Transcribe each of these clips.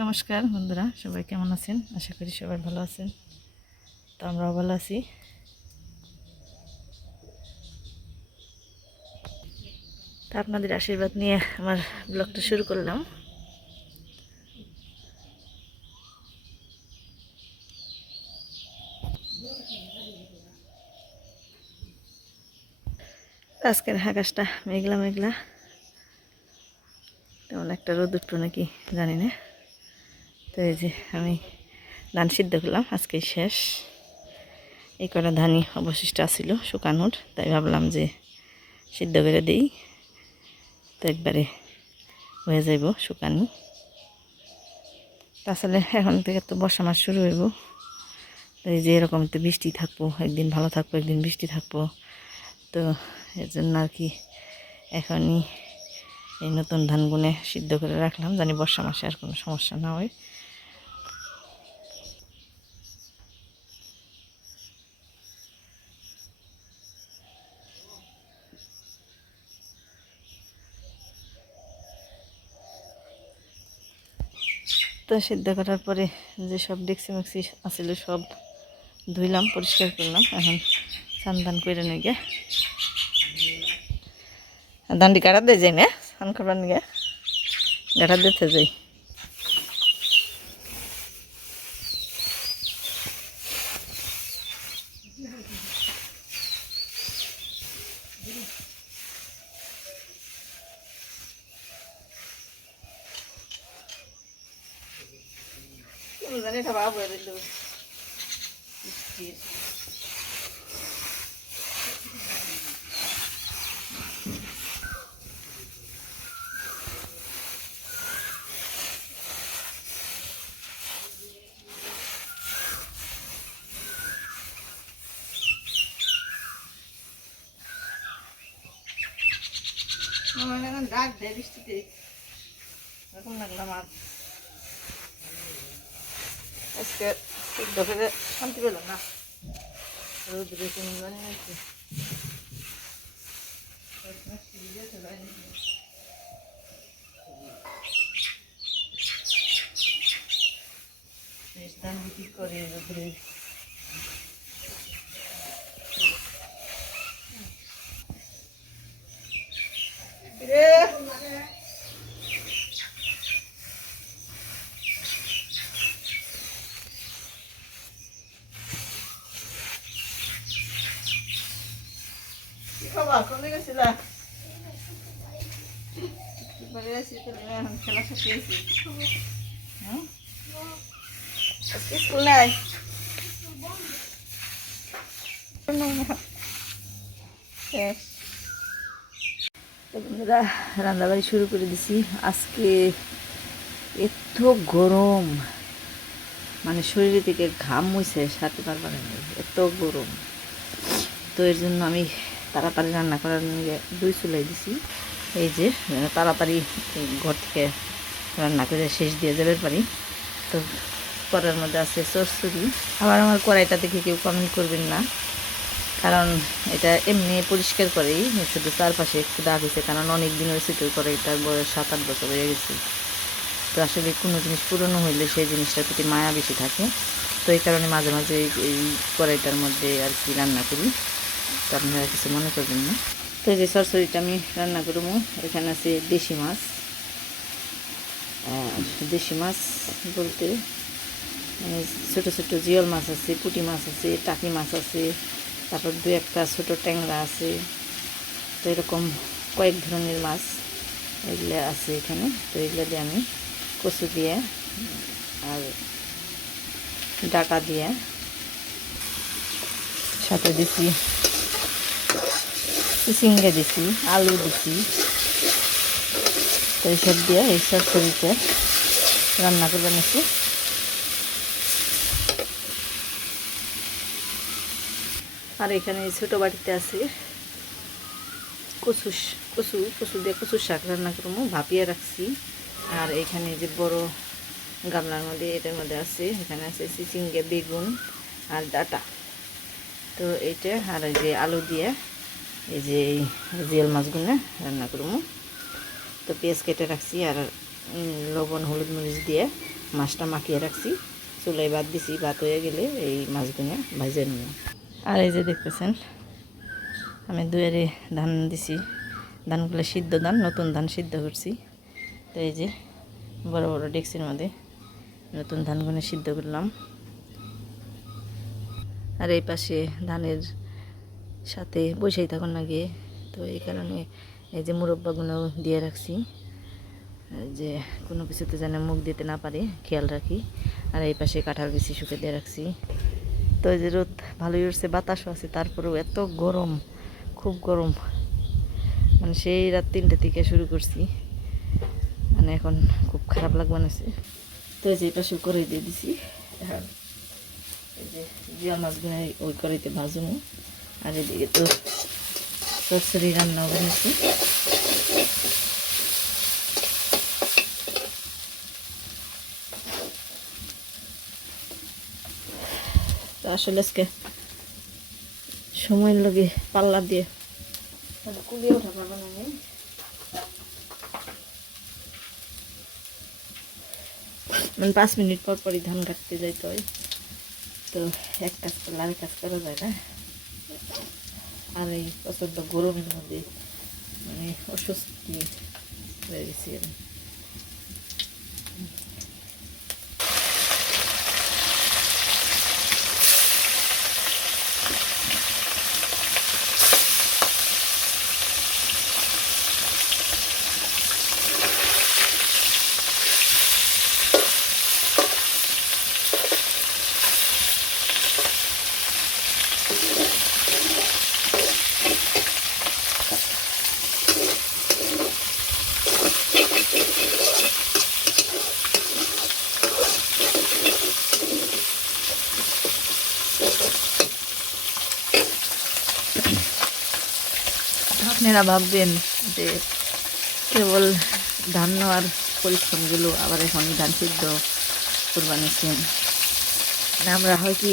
নমস্কার বন্ধুরা, সবাই কেমন আছেন? আশা করি সবাই ভালো আছেন। তো আমরাও ভালো আছি। তা আপনাদের আশীর্বাদ নিয়ে আমার ব্লগটা শুরু করলাম। আজকের আকাশটা মেঘলা মেঘলা, তেমন একটা রোদ উঠতো নাকি জানি না। তো এই যে আমি ধান সিদ্ধ করলাম, আজকে শেষ। এই কটা ধানই অবশিষ্ট আছিল শুকানোর, তাই ভাবলাম যে সিদ্ধ করে দিই, তো একবারে হয়ে যাইব শুকানি। আসলে এখন থেকে তো বর্ষা মাস শুরু হইব। এই যে এরকম তো বৃষ্টি থাকবো, একদিন ভালো থাকবো, একদিন বৃষ্টি থাকবো। তো এর জন্য আর কি এখনই এই নতুন ধানগুনে সিদ্ধ করে রাখলাম, জানি বর্ষা মাসে আর কোনো সমস্যা না হয়। তো সিদ্ধ করার পরে যে সব ডেক্সি মেক্সি আছিল সব ধুইলাম, পরিষ্কার করলাম। এখন স্নান দান করে নিয়ে গে দান্ডি কাটা দিয়ে যাই না, স্নান করবার নিয়ে গাটা দিতে যাই। জানি এটা বাবু ডাক দেয় বৃষ্টিতে, এরকম লাগলাম। আর আজকে সিদ্ধ করে শান্তি পেলাম না, রোদ্রে কেমন জানি নাকি। ধান বিক্রি করে রোদ্রে। খবর কোনে গেছিলা? খেলা শেষ হয়েছে। আজকে স্কুল নাই? বন্ধুরা, রান্নাবাড়ি শুরু করে দিছি। আজকে এত গরম, মানে শরীরে থেকে ঘাম মুছে সারতে পারবার না, এত গরম। তো এর জন্য আমি তাড়াতাড়ি রান্না করার নিয়ে দই চুলাই দিছি। এই যে তাড়াতাড়ি ঘর থেকে রান্না করে শেষ দিয়ে যাবে পারি। তো কড়াইয়ের মধ্যে আছে চচ্চড়ি। আবার আমার কড়াইটা দেখে কেউ কমেন্ট করবেন না, কারণ এটা এমনি পরিষ্কার করেই, শুধু চারপাশে একটু দাগ হয়েছে, কারণ অনেক দিন হয়েছে তো কড়াইটার বয়স 7-8 বছর হয়ে গেছে। তো আসলে কোনো জিনিস পুরনো হইলে সেই জিনিসটার প্রতি মায়া বেশি থাকে। তো এই কারণে মাঝে মাঝে এই কড়াইটার মধ্যে আর কি রান্না করি, তো আপনারা কিছু মনে করবেন না। তো এই যে চচ্চড়িটা আমি রান্না করবো, এখানে আছে দেশি মাছ। দেশি মাছ বলতে ছোটো ছোটো জিওল মাছ আছে, পুঁটি মাছ আছে, টাকি মাছ আছে, তারপর 2-1টা ছোটো ট্যাংরা আছে। তো এরকম কয়েক ধরনের মাছ এগুলো আছে এখানে। তো এগুলো দিয়ে আমি কচু দিয়ে আর ডাটা দিয়ে সাথে দিছি চিচিঙ্গা দিছি, আলু দিছি। তো এইসব দিয়ে এই চচ্চড়িতে রান্না করে নিচ্ছি। আর এখানে ছোটো বাটিতে আছে কচু কচু কচু দিয়ে কচুর শাক রান্না করবো, ভাপিয়ে রাখছি। আর এখানে যে বড় গামলার মধ্যে, এটার মধ্যে আছে, এখানে আছে চিচিঙ্গা, বেগুন আর ডাটা। তো এইটা আর এই যে আলু দিয়ে এই যে জিয়াল মাছগুলো রান্না করবো। তো পেঁয়াজ কেটে রাখছি আর লবণ হলুদ মরিচ দিয়ে মাছটা মাখিয়ে রাখছি, চুলায় ভাত দিছি, ভাত হয়ে গেলে এই মাছগুলো ভাজে নিব। আর এই যে দেখতেছেন আমি দুয়ারে ধান দিছি, ধানগুলো সিদ্ধ ধান, নতুন ধান সিদ্ধ করছি। তো এই যে বড় বড় ডেকচির মধ্যে নতুন ধানগুলো সিদ্ধ করলাম। আর এই পাশে ধানের সাথে বসেই থাকুন লাগে, তো এই কারণে এই যে মুরব্বাগুলো দিয়ে রাখছি, যে কোনো কিছুতে যেন মুখ দিতে না পারে খেয়াল রাখি। আর এই পাশে কাঁঠাল বিচি শুকে দিয়ে রাখছি। তো এই যে রোদ ভালোই উঠছে, বাতাসও আছে, তারপরেও এত গরম, খুব গরম, মানে সেই রাত 3টে থেকে শুরু করছি, মানে এখন খুব খারাপ লাগবে না। তো এই যে এই পাশে করে দিয়ে দিছি। এখন এই যে জিয়া মাছগুলো ওই কড়াইতে ভাজবো। আর এদিকে তো চচ্চড়ি রান্নাও বানিয়েছি। তো আসলে আজকে সময় লাগে পাল্লা দিয়ে কুলিয়ে ওঠা পারবো না আমি। মানে 5 মিনিট পর পরই ধান কাটতে যাইতে হয়, তো এক কাজ করলে আরেক কাজ করা যায় না। আর এই প্রচণ্ড গরমের মধ্যে মানে অস্বস্তি হয়ে গেছি আমি। আপনারা ভাববেন যে কেবল ধান নেওয়ার পরিশ্রমগুলো আবার এখন ধান সিদ্ধ কুরবানিছেন। আমরা হয় কি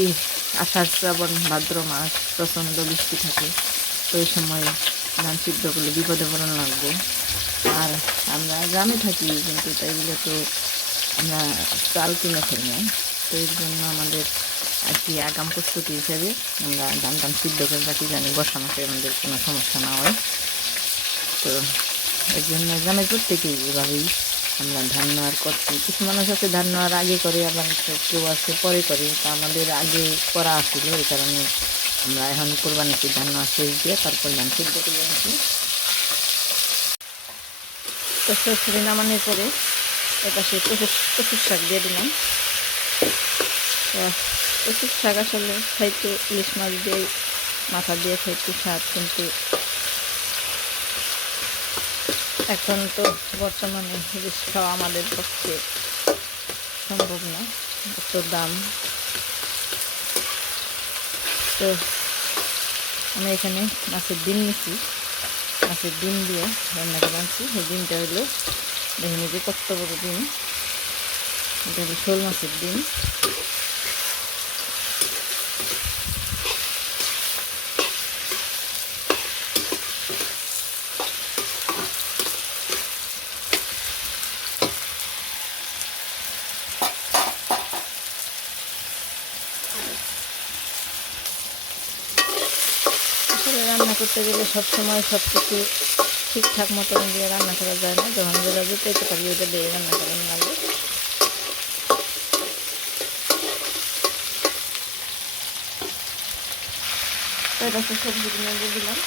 আষাঢ় শ্রাবণ ভাদ্র মাস প্রচণ্ড বৃষ্টি থাকে, তো এই সময় ধান সিদ্ধ করলে বিপদে পড়ানো লাগবে। আর আমরা গ্রামে থাকি, কিন্তু তাইগুলো তো আমরা চাল কিনে ফেলি, তো এর জন্য আমাদের আর কি আগাম প্রস্তুতি হিসাবে আমরা ধান টান সিদ্ধ করে রাখি, জানি বর্ষা মাসে আমাদের কোনো সমস্যা না হয়। তো এর জন্য গ্রামের প্রত্যেকেই এভাবেই আমরা ধান নেওয়ার করছি। কিছু মানুষ আছে ধান নেওয়ার আগে করে, আবার কেউ আছে পরে করে, তা আমাদের আগে করা আসছিল, এই কারণে আমরা এখন কোরবানিতে ধান নেওয়া শেষ দিয়ে তারপর ধান সিদ্ধ করে আনছি। তো সরষে নামানোর পরে এপাশে কচুর শাক দিয়ে দিলাম। কচুর শাক আসলে খাইতে ইলিশ মাছ দিয়ে মাথা দিয়ে খাইতে স্বাদ, কিন্তু এখন তো বর্তমানে ইলিশ খাওয়া আমাদের পক্ষে সম্ভব না, এত দাম। তো আমি এখানে মাছের ডিম নিচ্ছি, মাছের ডিম দিয়ে রান্না করে আনছি। এই ডিমটা হলো দেখুন, যে কত বড় ডিম, এটা হলো শোল মাছের ডিম। আসলে রান্না করতে গেলে সবসময় সব কিছু ঠিকঠাক মতন দিয়ে রান্না করা যায় না, যখন যেটা যেতে পারি ওটা দিয়ে রান্না করে নিয়ে আসবে। তাই সবজিগুলো দিয়ে দিলাম,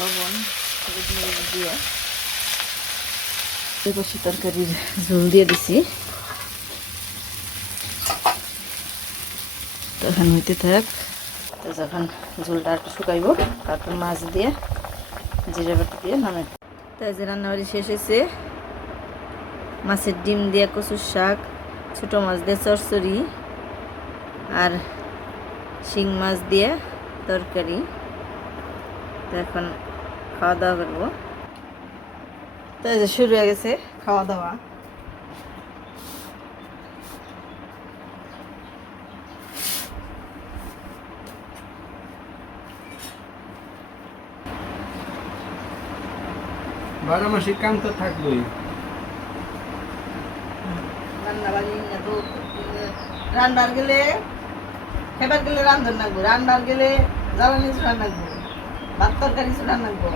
লবণ দিয়ে কষি তরকারির ঝোল দিয়ে দিছি। তখন হইতে থাক, তো যখন ঝোলটা একটু শুকাইব তারপর মাছ দিয়ে জিরা বাটি দিয়ে নামে। তাই যে রান্নাবাড়ি শেষ হয়েছে, মাছের ডিম দিয়ে কচুর শাক, ছোটো মাছ দিয়ে চচ্চড়ি, আর শিং মাছ দিয়ে তরকারি। তো এখন খাওয়া দাওয়া করবো। তো এই যে শুরু হয়ে গেছে খাওয়া দাওয়া। বারো মাসিক কাম তো থাকলোই। তো রান্নার গেলে খেবার গেলে রান্ধন লাগবো, রান্নার গেলে জ্বালানি চুলান লাগবো, ভাত তরকারি চুলান লাগবো।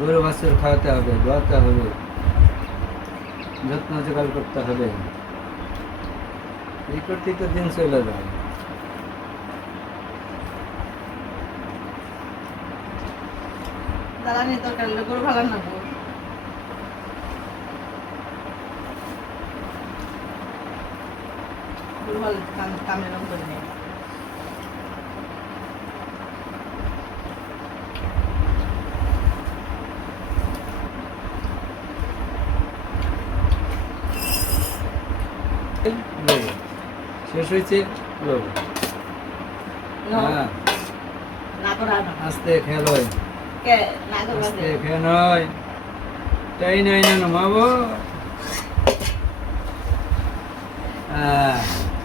গরু বাছুর খাওয়াতে হবে, ধোয়াতে হবে, যত্ন জোগাড় করতে হবে, এই করতেই তো দিন চলে যায়। জ্বালানি তরকারি গরু ভালো লাগবো। গরু ভালো কামে রং করে নেই। লোবো। শেষ হয়েছে লোবো। হ্যাঁ, না করা না আস্তে খেলোয়, কে না করবা আস্তে খেয়ে নয়, তাই নাই না নমাবো।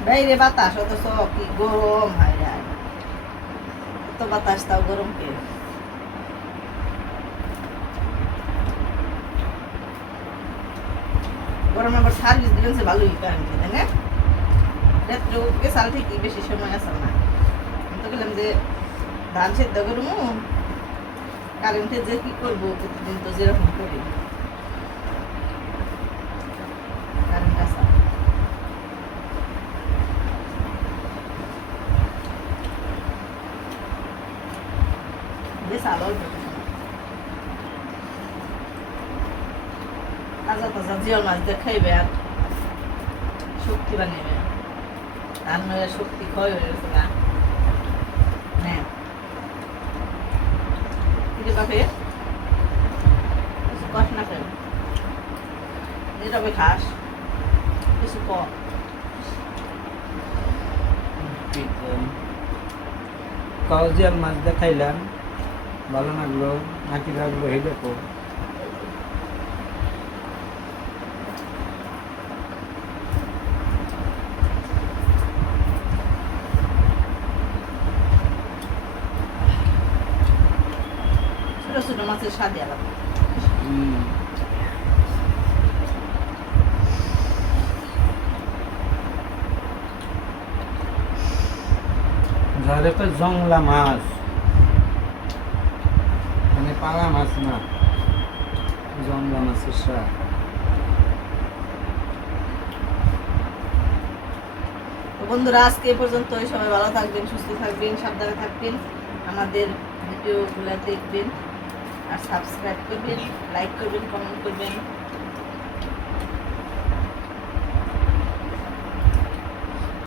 বাইরে বাতাস অথচ কি গরম হয় রে, এত বাতাস তাও গরম কে। গরমে আবার সার্ভিস দিবেন সে ভালোই কারেন্ট তাই না? রাত্রে উঠে সাল থেকে বেশি সময় আসল না। আমি তো বললাম যে ধান সেদ্ধ করবো, কারেন্টে যে কি করবো প্রতিদিন তো যেরকম করি কারেন্ট আসা। বেশ আলো তাজা তাজা জিয়াল মাছ দিয়ে খাইবে আর শক্তি বানিয়ে ধান হয়ে শক্তি ক্ষয় হয়ে গেছে না। হ্যাঁ কিন্তু কাফে কিছু কষ না খেয়ে নীরবে খাস কিছু কম। কাউজিয়াল মাছ দেখাইলাম, ভালো লাগলো নাকি লাগলো এই দেখো। ছোট ছোট মাছের স্বাদ আলাদা। যাদের তো জংলা মাছ, মানে পালা মাছ না, জংলা মাছের স্বাদ। তো বন্ধুরা আজকে এই পর্যন্ত, সবাই ভালো থাকবেন, সুস্থ থাকবেন, সাবধানে থাকবেন, আমাদের ভিডিওগুলো দেখবেন আর সাবস্ক্রাইব করবেন, লাইক করবেন, কমেন্ট করবেন।